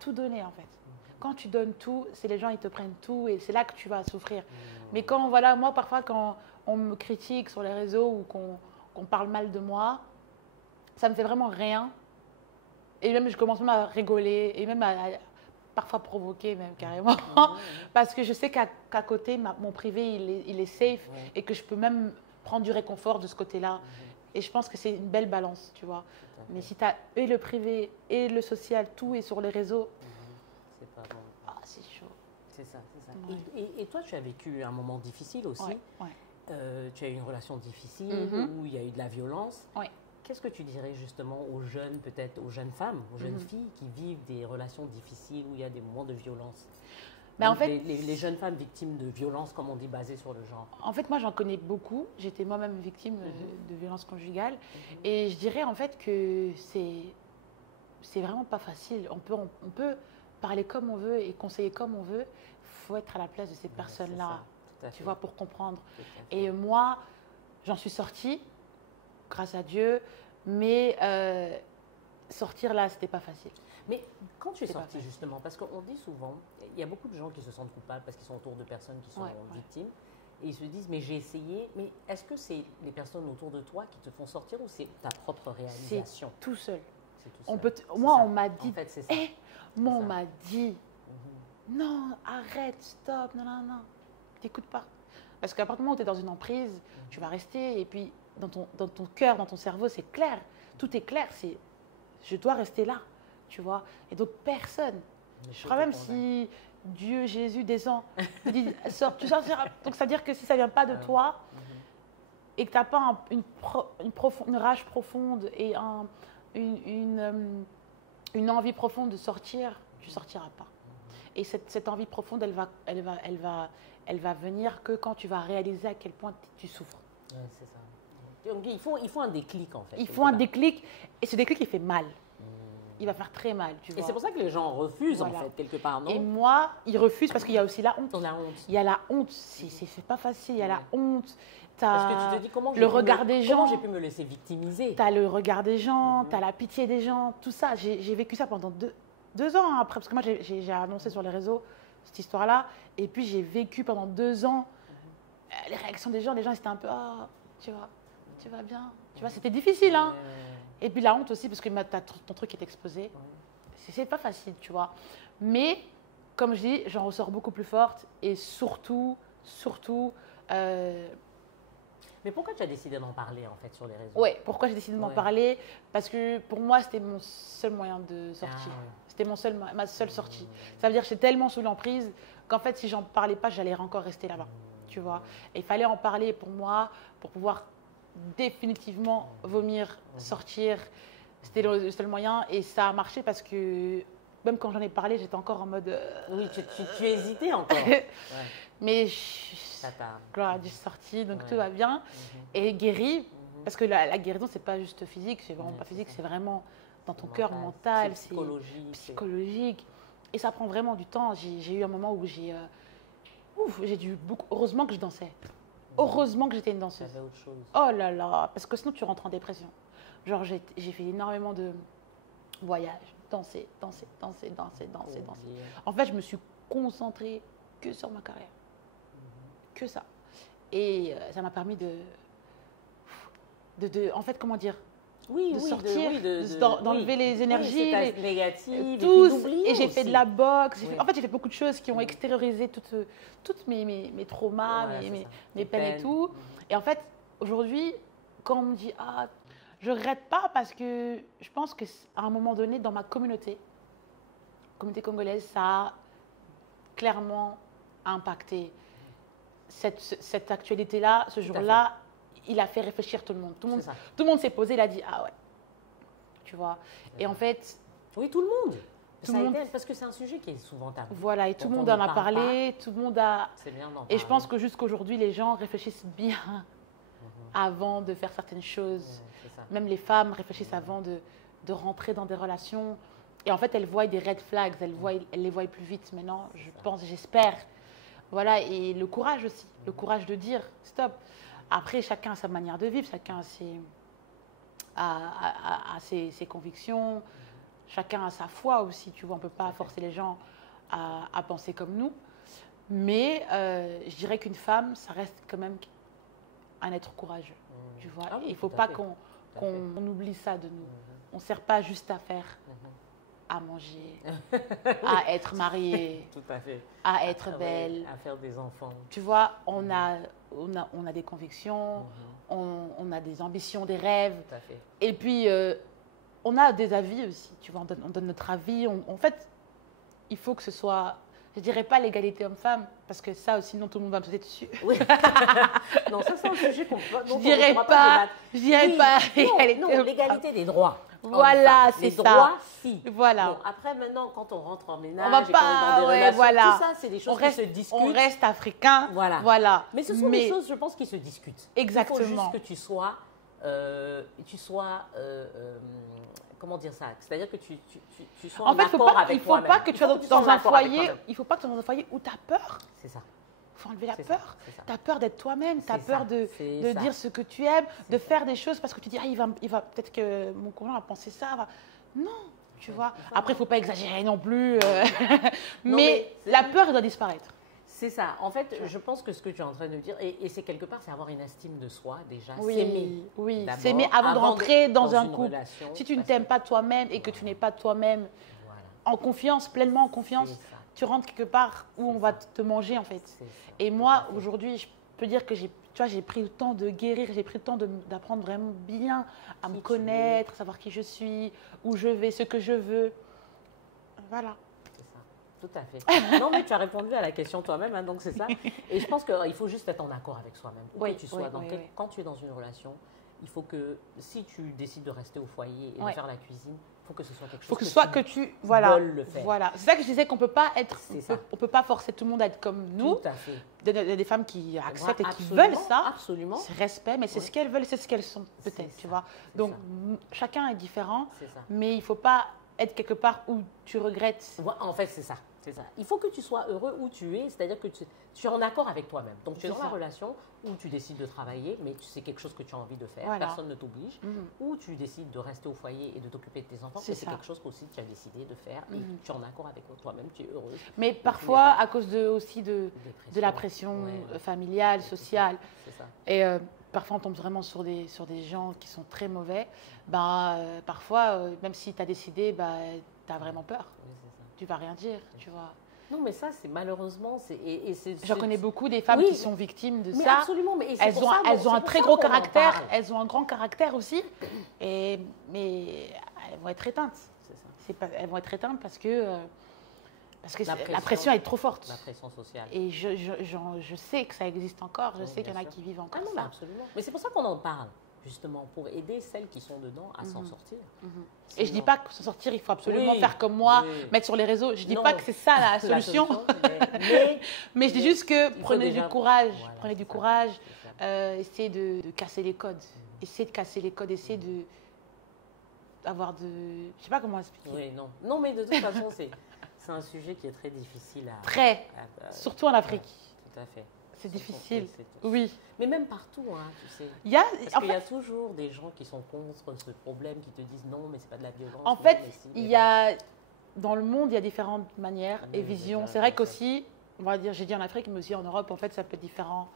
tout donner en fait. Quand tu donnes tout, c'est les gens, ils te prennent tout et c'est là que tu vas souffrir. Mais quand, voilà, moi parfois quand on me critique sur les réseaux ou qu'on parle mal de moi, ça me fait vraiment rien. Et même, je commence même à rigoler et même à parfois provoquer même carrément. Parce que je sais qu'à côté, mon privé, il est safe et que je peux même prendre du réconfort de ce côté-là. Et je pense que c'est une belle balance, tu vois. Mais si tu as et le privé et le social, tout est sur les réseaux, c'est pas bon. C'est chaud. C'est ça, c'est ça. Ouais. Et toi, tu as vécu un moment difficile aussi. Tu as eu une relation difficile où il y a eu de la violence. Qu'est-ce que tu dirais justement aux jeunes, peut-être aux jeunes femmes, aux jeunes filles qui vivent des relations difficiles où il y a des moments de violence? En fait, les jeunes femmes victimes de violences, comme on dit, basées sur le genre. En fait, moi, j'en connais beaucoup. J'étais moi-même victime de violences conjugales. Et je dirais en fait que c'est vraiment pas facile. On peut parler comme on veut et conseiller comme on veut. Il faut être à la place de ces personnes-là, tu vois, pour comprendre. Et moi, j'en suis sortie, grâce à Dieu, mais sortir là, c'était pas facile. Mais quand tu es sortie justement, parce qu'on dit souvent, il y a beaucoup de gens qui se sentent coupables parce qu'ils sont autour de personnes qui sont victimes et ils se disent mais j'ai essayé, mais est-ce que c'est les personnes autour de toi qui te font sortir ou c'est ta propre réalisation? C'est tout seul. Moi, on m'a dit, en fait, c'est ça. Moi, on m'a dit, non, arrête, stop, non, t'écoutes pas. Parce qu'à partir du moment où tu es dans une emprise, tu vas rester et puis dans ton cœur, dans ton cerveau, c'est clair, tout est clair, je dois rester là. Tu vois. Et donc, personne Je crois même si Dieu, Jésus descend, te dit, sors, tu sortiras. Donc, ça veut dire que si ça ne vient pas de toi et que tu n'as pas une rage profonde et une envie profonde de sortir, tu ne sortiras pas. Et cette envie profonde, elle va venir que quand tu vas réaliser à quel point tu souffres. Ouais, c'est ça. Donc, il faut un déclic, en fait. Il faut un déclic, et ce déclic, il fait mal. Il va faire très mal, tu vois. Et c'est pour ça que les gens refusent, en fait, quelque part, non? Et moi, ils refusent parce qu'il y a aussi la honte. La honte. Il y a la honte, c'est pas facile, il y a la honte. Parce que tu te dis comment le regard des gens. Comment j'ai pu me laisser victimiser? Tu as le regard des gens, tu as la pitié des gens, tout ça. J'ai vécu ça pendant deux ans après, parce que moi, j'ai annoncé sur les réseaux cette histoire-là. Et puis, j'ai vécu pendant 2 ans les réactions des gens. Les gens, c'était un peu, ah, tu vas bien. Tu vois, c'était difficile, hein. Et puis la honte aussi, parce que ton truc est exposé. C'est pas facile, tu vois. Mais, comme je dis, j'en ressors beaucoup plus forte. Et surtout, mais pourquoi tu as décidé d'en parler, en fait, sur les réseaux? Oui, pourquoi j'ai décidé d'en parler? Parce que pour moi, c'était mon seul moyen de sortir. C'était ma seule sortie. Ça veut dire que j'étais tellement sous l'emprise qu'en fait, si j'en parlais pas, j'allais encore rester là-bas. Tu vois. Et il fallait en parler pour moi, pour pouvoir définitivement vomir, sortir. C'était le seul moyen et ça a marché parce que même quand j'en ai parlé, j'étais encore en mode… Oui, tu hésitais encore. Mais gloire à Dieu, je suis sortie, donc tout va bien. Et guérie, parce que la guérison, c'est pas juste physique, c'est vraiment pas physique, c'est vraiment dans ton cœur, mental, c'est psychologique. Et ça prend vraiment du temps. J'ai eu un moment où j'ai dû beaucoup… Heureusement que je dansais. Heureusement que j'étais une danseuse. Autre chose. Oh là là, parce que sinon tu rentres en dépression. Genre j'ai fait énormément de voyages, danser. En fait, je me suis concentrée que sur ma carrière. Que ça. Et ça m'a permis en fait, comment dire, de sortir, d'enlever les énergies, les négatives, tous. Et j'ai fait de la boxe. En fait, j'ai fait beaucoup de choses qui ont extériorisé toutes mes traumas, mes peines et tout. Et en fait, aujourd'hui, quand on me dit je ne regrette pas parce que je pense qu'à un moment donné, dans ma communauté congolaise, ça a clairement impacté cette actualité-là, ce jour-là. Il a fait réfléchir tout le monde. Tout le monde s'est posé, il a dit ah ouais, tu vois. Et en fait, oui, tout le monde. Parce que c'est un sujet qui est souvent tabou. Voilà, et tout le monde en a parlé, tout le monde a. C'est bien d'en parler. Et je pense que jusqu'aujourd'hui, les gens réfléchissent bien avant de faire certaines choses. Même les femmes réfléchissent avant de rentrer dans des relations. Et en fait, elles voient des red flags, elles les voient plus vite maintenant. Je pense, j'espère. Voilà, et le courage aussi, le courage de dire stop. Après, chacun a sa manière de vivre, chacun a ses convictions, chacun a sa foi aussi. Tu vois, on ne peut pas forcer les gens à penser comme nous. Mais je dirais qu'une femme, ça reste quand même un être courageux. Tu vois, il ne faut pas qu'on oublie ça de nous. On ne sert pas juste à faire, à manger, à être mariée, tout à fait. À être belle, à faire des enfants. Tu vois, on a des convictions, on a des ambitions, des rêves. Tout à fait. Et puis, on a des avis aussi. Tu vois, on donne notre avis. En fait, il faut que ce soit… Je ne dirais pas l'égalité homme-femme, parce que ça, sinon tout le monde va me sauter dessus. Oui. Non, ça c'est un sujet qu'on peut… Je dirais pas l'égalité des droits. Voilà, c'est ça. Les droits, si. Voilà. Bon, après, maintenant, quand on rentre en ménage, on va pas, dans des relations, voilà. tout ça, c'est des choses qui se discutent. On reste africain. Voilà. Mais ce sont des choses, je pense, qui se discutent. Exactement. Il faut juste que tu sois comment dire ça? C'est-à-dire que tu sois en accord avec toi-même. Il ne faut pas que tu sois dans un foyer. Il faut pas que tu sois dans un foyer où tu as peur. C'est ça. Il faut enlever la peur. Tu as peur d'être toi-même, tu as peur de dire ce que tu aimes, de faire des choses parce que tu dis il va peut-être que mon conjoint va penser ça. Non, tu vois. Après, il ne faut pas exagérer non plus. mais la peur, elle doit disparaître. C'est ça. En fait, je pense que ce que tu es en train de dire, et c'est quelque part, c'est avoir une estime de soi déjà. S'aimer. Oui, s'aimer avant de rentrer dans un couple. Relation, si tu ne t'aimes pas toi-même et que tu n'es pas toi-même en confiance, pleinement en confiance, tu rentres quelque part où on va te manger en fait. Et moi, aujourd'hui, je peux dire que j'ai pris le temps de guérir, j'ai pris le temps d'apprendre vraiment bien à me connaître, savoir qui je suis, où je vais, ce que je veux. Voilà. Tout à fait. Non, mais tu as répondu à la question toi-même, hein, donc c'est ça. Et je pense qu'il faut juste être en accord avec soi-même. Oui, Que tu sois oui. quand tu es dans une relation, il faut que si tu décides de rester au foyer et de Ouais. faire la cuisine, il faut que ce soit quelque chose Faut que ce soit que tu voilà, veuilles le faire. voilà. C'est ça que je disais qu'on peut pas être, C'est ça. on peut pas forcer tout le monde à être comme nous. Tout à fait. Il y a des femmes qui acceptent et qui Absolument, veulent ça. Absolument. C'est respect, mais c'est Ouais. ce qu'elles veulent, c'est ce qu'elles sont C'est peut-être, tu ça, vois. c'est Donc ça. chacun est différent, C'est ça. mais il faut pas être quelque part où tu regrettes. En fait, c'est ça. C'est ça. Il faut que tu sois heureux où tu es, c'est-à-dire que tu es en accord avec toi-même. Donc, tu es C'est dans la ça. relation où tu décides de travailler, mais c'est quelque chose que tu as envie de faire, Voilà. personne ne t'oblige. Mhm. Ou tu décides de rester au foyer et de t'occuper de tes enfants, C'est mais c'est ça. quelque chose qu'aussi tu as décidé de faire et Mhm. tu es en accord avec toi-même, tu es heureuse. Mais parfois, à cause aussi de la pression Ouais. familiale, sociale, C'est ça. et parfois on tombe vraiment sur des gens qui sont très mauvais, parfois, même si tu as décidé, tu as vraiment peur. Oui, c'est ça. Tu vas rien dire, tu vois. Non, mais ça, c'est malheureusement, J'en connais beaucoup des femmes Oui, qui sont victimes de mais ça. absolument, mais Elles ont un très gros caractère, elles ont un grand caractère aussi, mais elles vont être éteintes. C'est ça. Elles vont être éteintes parce que La la pression est trop forte. La pression sociale. Et je sais que ça existe encore, je Oui, sais qu'il y en a bien sûr. qui vivent encore Ah non, mais ça. absolument. Mais c'est pour ça qu'on en parle, justement, pour aider celles qui sont dedans à s'en sortir. Et je dis pas que s'en sortir, il faut absolument Oui, faire comme moi, oui. mettre sur les réseaux. Je dis Non. pas que c'est ça la solution. Mais je dis juste que il faut prenez déjà- du courage, Voilà, prenez c'est du ça. courage, C'est ça. essayez de casser les codes. Essayez de casser les codes, essayez de avoir de... Je sais pas comment expliquer. Oui, non. Non, mais de toute façon, c'est un sujet qui est très difficile à... Très, surtout en Afrique. Tout à fait. C'est difficile. C'est- Oui. Mais même partout, hein, tu sais. Il y a, Parce en qu'il y fait, a toujours des gens qui sont contre ce problème, qui te disent non, mais c'est pas de la violence. en non, fait, mais si, il mais y a, dans le monde, il y a différentes manières et Oui, visions. bien C'est vrai sûr. qu'aussi, on va dire, j'ai dit en Afrique, mais aussi en Europe, en fait, ça peut être différent.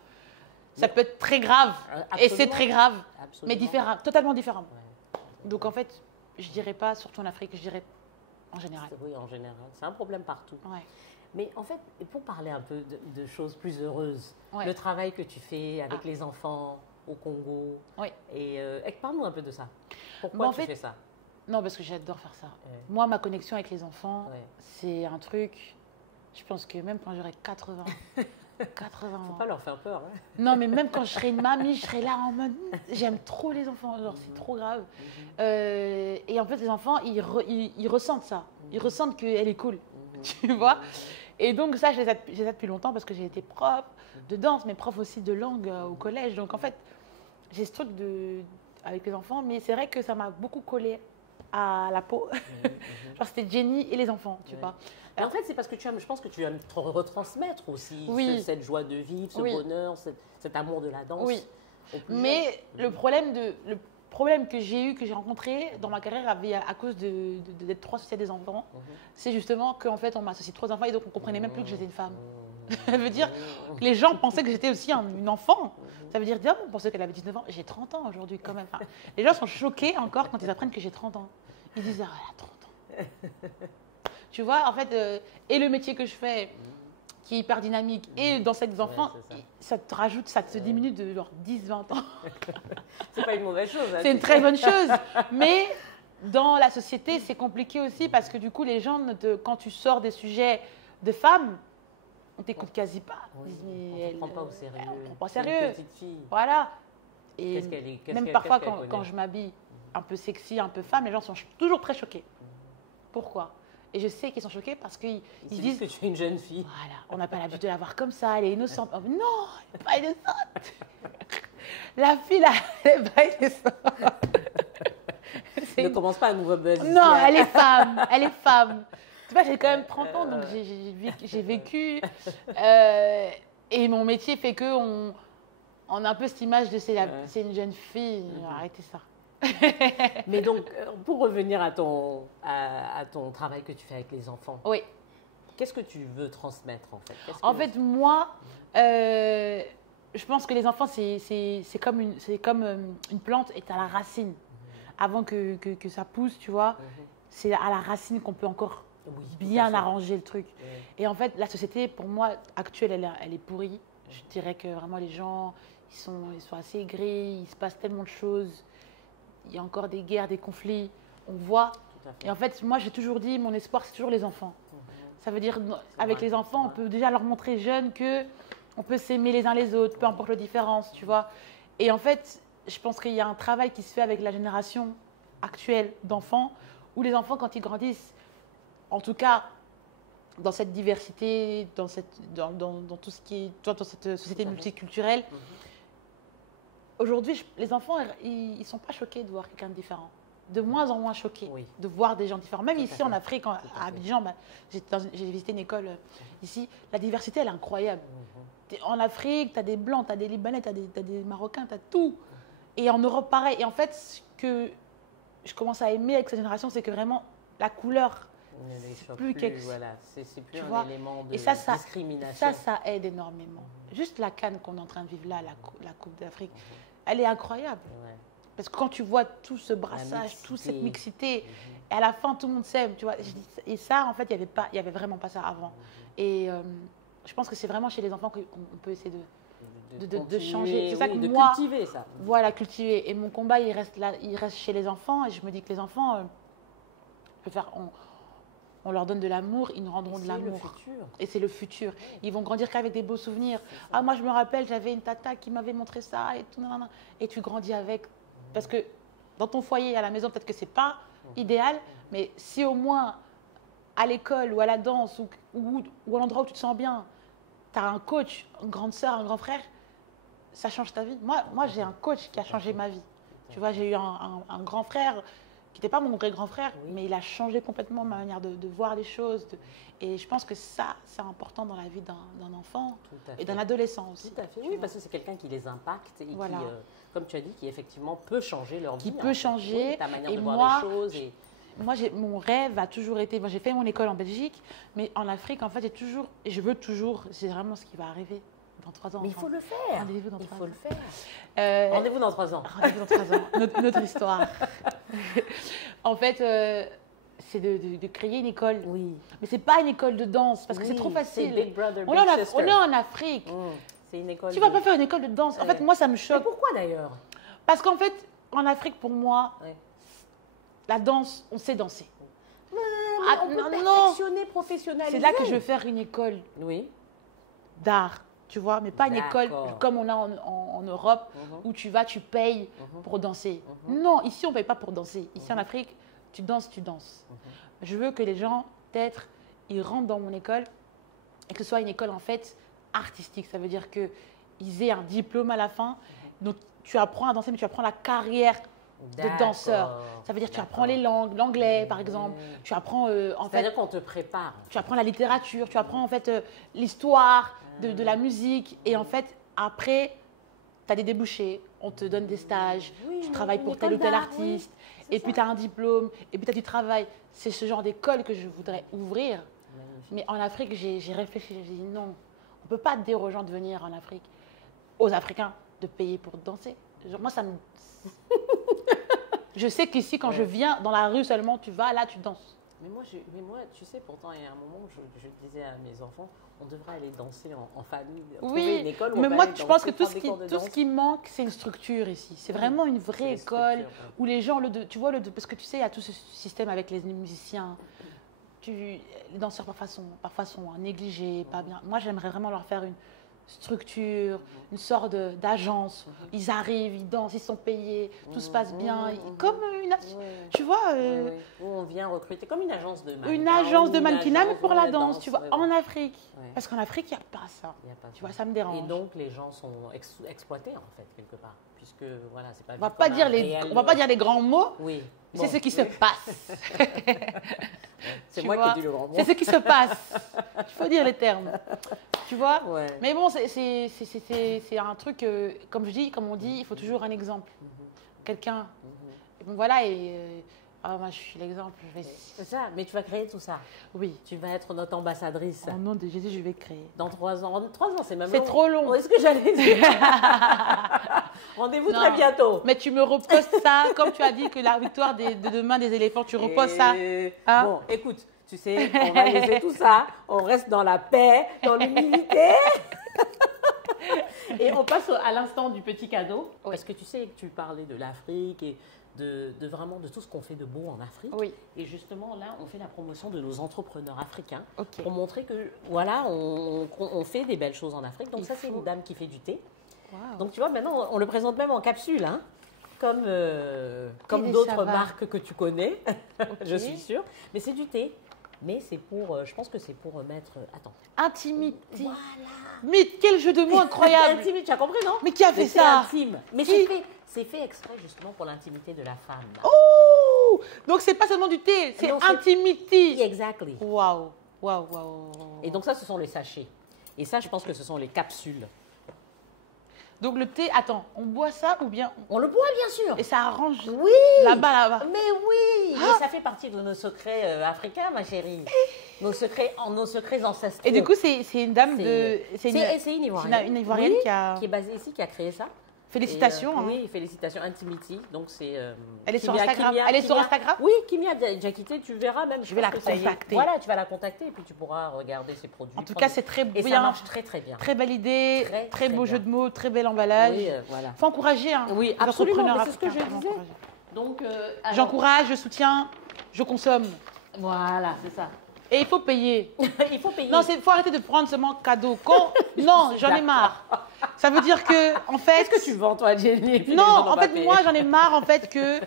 Ça Mais- peut être très grave. Et c'est absolument. très grave, Absolument. mais différent, totalement différent. Ouais. Donc en fait, je dirais pas surtout en Afrique, je dirais en général. Oui, en général. C'est un problème partout. Ouais. Mais en fait, pour parler un peu de choses plus heureuses, Ouais. le travail que tu fais avec Ah. les enfants au Congo, Oui. et parle-nous un peu de ça. Pourquoi Bah, en tu fait, fais ça? Non, parce que j'adore faire ça. Ouais. Moi, ma connexion avec les enfants, Ouais. c'est un truc. Je pense que même quand j'aurai 80 Faut ans. pas leur faire peur. Hein. Non, mais même quand je serai une mamie, je serai là en mode j'aime trop les enfants, genre c'est trop grave. Et en fait, les enfants, ils ressentent ça. Ils ressentent qu'elle est cool, tu vois. Et donc, ça, je les ai depuis longtemps parce que j'ai été prof de danse, mais prof aussi de langue au collège. Donc, en fait, j'ai ce truc avec les enfants, mais c'est vrai que ça m'a beaucoup collé à la peau. Genre, c'était Jenny et les enfants, tu Ouais. vois. Mais en fait, c'est parce que je pense que tu aimes retransmettre aussi Oui. cette joie de vivre, ce Oui. bonheur, cet amour de la danse. Oui. aux plus Mais jeunes. le problème que j'ai eu, que j'ai rencontré dans ma carrière à cause d'être trop associée à des enfants, c'est justement qu'en fait, on m'a associé 3 enfants et donc on ne comprenait même plus que j'étais une femme. Ça veut dire que les gens pensaient que j'étais aussi une enfant. Ça veut dire, on pensait qu'elle avait 19 ans. J'ai 30 ans aujourd'hui quand même. Enfin, les gens sont choqués encore quand ils apprennent que j'ai 30 ans. Ils disent, ah, elle a 30 ans. Tu vois, en fait, et le métier que je fais, qui est hyper dynamique, et dans ces enfants, c'est ça te rajoute, ça te diminue de genre 10-20 ans. C'est pas une mauvaise chose. hein, C'est une tu très sais. bonne chose. Mais dans la société, c'est compliqué aussi parce que du coup, les gens, quand tu sors des sujets de femmes, on t'écoute quasi pas. Oui, Ils disent, mais on ne prend pas au sérieux. on prend pas au C'est une sérieux. petite fille. Voilà. Et Qu'est-ce même qu'elle- parfois, qu'est-ce qu'elle quand connaît je m'habille un peu sexy, un peu femme, les gens sont toujours très choqués. Pourquoi? Et je sais qu'ils sont choqués parce qu'ils Ils disent, disent que tu es une jeune fille. voilà, on n'a pas l'habitude de la voir comme ça, elle est innocente. Oh, non, elle n'est pas innocente. La fille, là, elle n'est pas innocente. C'est Ne une- commence pas un nouveau buzz. ici, Non, hein. elle est femme, elle est femme. Tu vois, j'ai quand même 30 ans, donc j'ai vécu. Et mon métier fait qu'on on a un peu cette image de c'est une jeune fille. Arrêtez ça. Mais donc, pour revenir à ton travail que tu fais avec les enfants, Oui. qu'est-ce que tu veux transmettre en fait? En fait, moi, je pense que les enfants, c'est comme une plante est à la racine. Avant que ça pousse, tu vois, c'est à la racine qu'on peut encore oui, bien tout à fait. arranger le truc. Ouais. Et en fait, la société, pour moi, actuelle, elle est pourrie. Je dirais que vraiment les gens, ils sont assez aigris, il se passe tellement de choses. Il y a encore des guerres, des conflits. On voit. Tout à fait. Et en fait, moi, j'ai toujours dit, mon espoir, c'est toujours les enfants. Ça veut dire, avec les enfants, on peut déjà leur montrer jeunes que on peut s'aimer les uns les autres, peu importe les différences, tu vois. Et en fait, je pense qu'il y a un travail qui se fait avec la génération actuelle d'enfants, où les enfants, quand ils grandissent, en tout cas, dans cette diversité, dans tout ce qui est, dans cette société multiculturelle, aujourd'hui, les enfants, ils ne sont pas choqués de voir quelqu'un de différent. De moins en moins choqués de voir des gens différents. Même ici en Afrique, à Abidjan, j'ai visité une école ici, la diversité, elle est incroyable. En Afrique, tu as des Blancs, tu as des Libanais, tu as des Marocains, tu as tout. Et en Europe, pareil. Et en fait, ce que je commence à aimer avec cette génération, c'est que vraiment, la couleur, c'est plus quelque chose. Voilà, c'est plus un élément de discrimination. Ça aide énormément. Juste la CAN qu'on est en train de vivre là, la Coupe d'Afrique, elle est incroyable. Parce que quand tu vois tout ce brassage, toute cette mixité, et à la fin, tout le monde s'aime, tu vois. Et ça, en fait, il n'y avait vraiment pas ça avant. Et je pense que c'est vraiment chez les enfants qu'on peut essayer de changer. C'est ça que moi, cultiver ça. Voilà, cultiver. Et mon combat, il reste là, il reste chez les enfants. Et je me dis que les enfants, on leur donne de l'amour, ils nous rendront de l'amour. Et c'est le futur. Ils vont grandir qu'avec des beaux souvenirs. Ah, moi, je me rappelle, j'avais une tata qui m'avait montré ça et tout. Et tu grandis avec. Parce que dans ton foyer, à la maison, peut-être que ce n'est pas idéal, mais si au moins à l'école ou à la danse ou à l'endroit où tu te sens bien, tu as un coach, une grande sœur, un grand frère, ça change ta vie. Moi j'ai un coach qui a changé ma vie. Tu vois, j'ai eu un grand frère qui n'était pas mon vrai grand frère, mais il a changé complètement ma manière de voir les choses. Et je pense que ça, c'est important dans la vie d'un enfant et d'un adolescent aussi. Tout à fait, oui, parce que c'est quelqu'un qui les impacte et qui, comme tu as dit, qui effectivement peut changer leur vie. Qui peut changer. Ta manière de voir les choses. Moi, mon rêve a toujours été... Moi, j'ai fait mon école en Belgique, mais en Afrique, en fait, je veux toujours... C'est vraiment ce qui va arriver dans 3 ans. Mais il faut le faire. Rendez-vous dans 3 ans. Il faut le faire. Rendez-vous dans 3 ans. Rendez-vous dans 3 ans. Notre histoire. En fait, c'est de créer une école. Oui. Mais ce n'est pas une école de danse, parce que c'est trop facile. Big brother, on est en Afrique. C'est une école. Tu ne vas pas faire une école de danse. En fait, moi, ça me choque. Mais pourquoi d'ailleurs? Parce qu'en fait, en Afrique, pour moi, la danse, on sait danser. On peut perfectionner, professionnaliser. C'est là que je veux faire une école d'art, tu vois, mais pas une école comme on a en Europe, où tu vas, tu payes pour danser. Non, ici, on ne paye pas pour danser. Ici, en Afrique, tu danses, tu danses. Je veux que les gens, peut-être, ils rentrent dans mon école et que ce soit une école, en fait, artistique. Ça veut dire qu'ils aient un diplôme à la fin. Donc, tu apprends à danser, mais tu apprends la carrière de danseur. Ça veut dire que tu apprends les langues, l'anglais par exemple. Tu apprends c'est-à-dire qu'on te prépare. Tu apprends la littérature, tu apprends en fait l'histoire de la musique. Et en fait, après, tu as des débouchés. On te donne des stages, tu travailles pour tel ou tel artiste. Et puis tu as un diplôme, et puis tu as du travail. C'est ce genre d'école que je voudrais ouvrir. Magnifique. Mais en Afrique, j'ai réfléchi, j'ai dit non, on ne peut pas dire aux gens de venir en Afrique, aux Africains, de payer pour danser. Moi, ça me... Je sais qu'ici, quand je viens dans la rue seulement, tu vas, là, tu danses. Mais moi, tu sais, pourtant, il y a un moment où je disais à mes enfants, on devrait aller danser en famille, trouver une école où mais moi, je pense que tout ce qui manque, c'est une structure ici. C'est vraiment une vraie école où les gens, tu vois, parce que tu sais, il y a tout ce système avec les musiciens. Les danseurs parfois sont négligés, pas bien. Moi, j'aimerais vraiment leur faire une structure, une sorte d'agence. Ils arrivent, ils dansent, ils sont payés, tout se passe bien. Comme une... Tu vois où on vient recruter, comme une agence de mannequinat. Une agence de mannequinat, mais pour la danse, tu vois, en Afrique. Parce qu'en Afrique, il n'y a pas ça. Tu vois, ça me dérange. Et donc, les gens sont exploités, en fait, quelque part. Puisque, voilà, c'est pas... On ne va pas dire les grands mots. Oui. C'est ce qui se passe. C'est moi qui ai dit le grand mot. C'est ce qui se passe. Il faut dire les termes. Tu vois. Mais bon, c'est un truc, comme on dit, il faut toujours un exemple. Quelqu'un. Bon, voilà, moi, je suis l'exemple. C'est ça, mais tu vas créer tout ça. Oui. Tu vas être notre ambassadrice. Au nom de Jésus, je vais créer. Dans 3 ans. 3 ans, c'est même long. C'est trop long. Est-ce que j'allais dire? Rendez-vous très bientôt. Mais tu me repostes ça, comme tu as dit que la victoire de demain des éléphants, tu reposes ça. Hein? Bon, écoute, tu sais, on va laisser tout ça. On reste dans la paix, dans l'humilité. Et on passe à l'instant du petit cadeau. Parce que tu sais que tu parlais de l'Afrique et vraiment de tout ce qu'on fait de beau en Afrique. Oui. Et justement, là, on fait la promotion de nos entrepreneurs africains Ok. pour montrer que, voilà, on fait des belles choses en Afrique. Donc, Il ça, c'est faut- une dame qui fait du thé. Wow. Donc, tu vois, maintenant, on le présente même en capsule, hein, comme des d'autres Sava. marques que tu connais, Ok. je suis sûre. Mais c'est du thé. Mais c'est pour, je pense que c'est pour mettre. Attends. Intimité. Voilà. Mais quel jeu de mots incroyable. Intime, tu as compris, non? Mais qui a fait Le thé ça? intime. Mais Qui? c'est fait exprès justement pour l'intimité de la femme. là. Oh, donc c'est pas seulement du thé, c'est Non, c'est- intimité. Exactly. Waouh, waouh, waouh. Et donc ça, ce sont les sachets. Et ça, je pense que ce sont les capsules. Donc le thé, attends, on boit ça ou bien On le boit, bien sûr. et ça arrange Oui. là-bas. Mais oui. Ah. Mais ça fait partie de nos secrets africains, ma chérie. Nos secrets ancestraux. Et du coup, c'est une dame de. C'est une Ivoirienne. une Ivoirienne Oui, qui a. qui est basée ici, qui a créé ça. Félicitations. Et, hein. oui, félicitations. Intimity. Donc, c'est. Elle est sur Kimia- Instagram. Kimia- Elle est sur Kimia- Instagram. Oui, Kimia a déjà quitté. Tu verras même. Je vais la pense que ça y est. contacter. Voilà, tu vas la contacter et puis tu pourras regarder ses produits. En tout prendre cas, des- c'est très Et ça bien. marche très, très bien. Très belle idée. Très, Très beau très jeu bien. de mots. Très bel emballage. Oui, voilà. Faut encourager. Hein, Oui, les absolument, entrepreneurs mais c'est ce que africains, je faut disais. encourager. Donc, alors- J'encourage, je soutiens, je consomme. Voilà, c'est ça. Et il faut payer. Il faut payer. Non, il faut arrêter de prendre seulement cadeau. Non, j'en ai marre. Ça veut dire que, en fait. Qu'est-ce que tu vends, toi, Jenny? Et puis les Non, gens n'ont en pas fait, payé. moi, j'en ai marre, en fait, que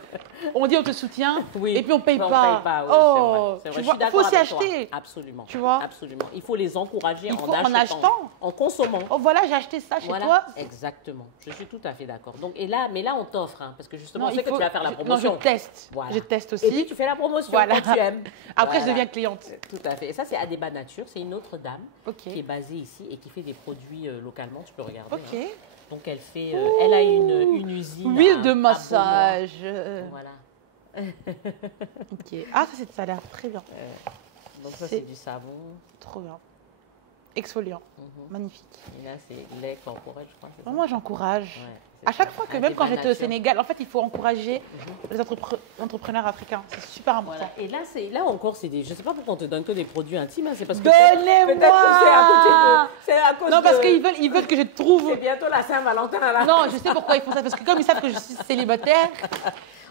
on dit on te soutient, Oui, et puis on paye mais pas. paye pas, oui, Oh, c'est vrai, c'est vrai. tu Je vois, suis il faut d'accord aussi avec toi. acheter. Absolument. Tu vois. Absolument. Il faut les encourager Il faut en achetant. En consommant. Oh, voilà, j'ai acheté ça chez Voilà, toi. exactement. Je suis tout à fait d'accord. Donc, mais là, on t'offre, hein, parce que justement, Non, on sait il que faut- tu vas faire la Non, promotion. je teste. Voilà. Je teste Et puis, aussi. tu fais la promotion Voilà. quand tu aimes. Après, je Voilà. deviens cliente. Tout à fait. Et ça, c'est Adeba Nature. C'est une autre dame Ok. qui est basée ici et qui fait des produits localement. Tu peux regarder. Ok. hein. Donc, elle fait, elle a une usine. Huile de à massage. Beaumont. Voilà. Ok. Ah, ça a l'air très bien. Donc, ça, C'est- c'est du savon. Trop bien. Exfoliant. Mhm. Magnifique. Et là, c'est lait corporel, je crois. c'est ça Moi, j'encourage. Ouais, c'est À chaque ça. fois que, Ah, même des quand bas j'étais au nature. Sénégal, en fait, il faut encourager les entrepreneurs africains. C'est super important. Voilà. Et là encore, c'est des. Je sais pas pourquoi on te donne que des produits intimes. Hein, c'est parce que Donnez-moi peut-être que c'est à côté de. C'est à cause Non, parce de- qu'ils veulent que je trouve. C'est bientôt la Saint-Valentin là. Non, je sais pourquoi ils font ça. Parce que comme ils savent que je suis célibataire,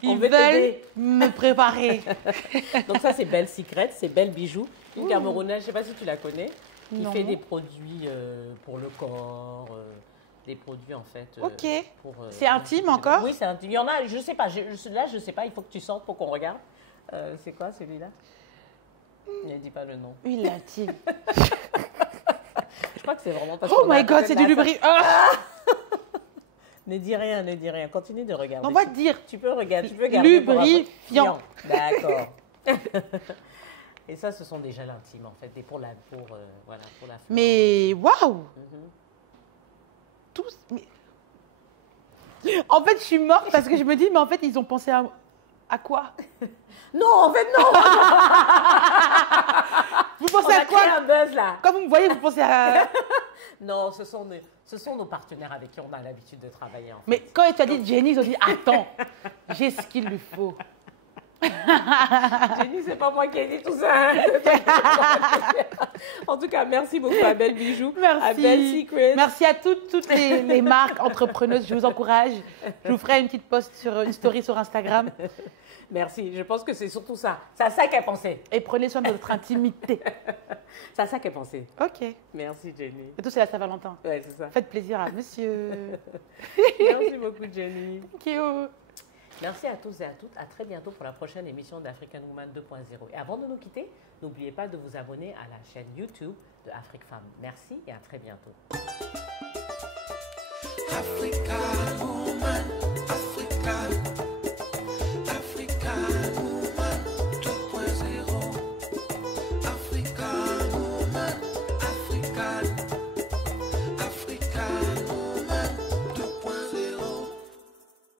On ils veut veulent t'aider. me préparer. Donc ça, c'est Belle Secret, c'est Belle Bijoux. Une Camerounaise, je sais pas si tu la connais. Qui Non. fait des produits pour le corps, des produits en fait. Ok. pour, C'est intime encore? Oui, c'est intime. Il y en a, je sais pas. Là, je sais pas. Il faut que tu sortes pour qu'on regarde. C'est quoi celui-là? Ne dis pas le nom. Huile intime. Je crois que c'est vraiment parce Oh qu'on a my god, peut-être c'est du la- lubrifiant. Ah Ne dis rien, ne dis rien. Continue de regarder. On va dire. Tu peux regarder. Tu peux garder pour Lubrifiant. un- D'accord. Et ça, ce sont des gels intimes en fait, et pour la voilà, pour la flore. Mais waouh! Mhm. Tous. En fait, je suis morte parce que je me dis, mais en fait, ils ont pensé à quoi? Non, en fait non. Vous On pensez a à quoi? créé un buzz là. Quand vous me voyez, vous pensez à. Non, ce sont nos partenaires avec qui on a l'habitude de travailler. En fait. Mais quand tu as dit Jenny, ils ont dit attends, j'ai ce qu'il lui faut. Jenny, c'est pas moi qui ai dit tout ça. En tout cas, merci beaucoup à Belle Bijoux, à Belle Merci. Secret. Merci à toutes les marques entrepreneuses. Je vous encourage. Je vous ferai une petite post sur une story sur Instagram. Merci. Je pense que c'est surtout ça. C'est à ça qu'elle pensait. Et prenez soin de votre intimité. C'est à ça qu'elle pensait. Ok. Merci, Jenny. Et tout, c'est la Saint-Valentin. Ouais, c'est ça. Faites plaisir à monsieur. Merci beaucoup, Jenny. Thank you. Merci à tous et à toutes. À très bientôt pour la prochaine émission d'African Woman 2.0. Et avant de nous quitter, n'oubliez pas de vous abonner à la chaîne YouTube de Afrique Femme. Merci et à très bientôt. Africa.